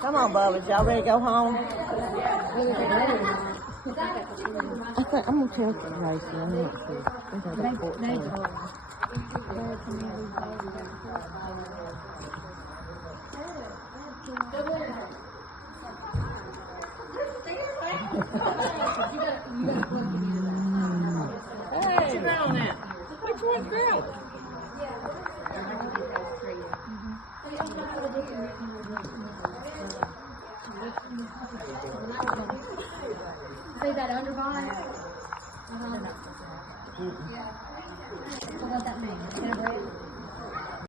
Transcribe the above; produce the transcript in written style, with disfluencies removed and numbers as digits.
Come on, Bubba. Y'all ready to go home? I think I'm gonna check it right here. I'm not sure. I think I got 14. Hey, sit down on that. Which one's great? Say that underbite. What does that mean?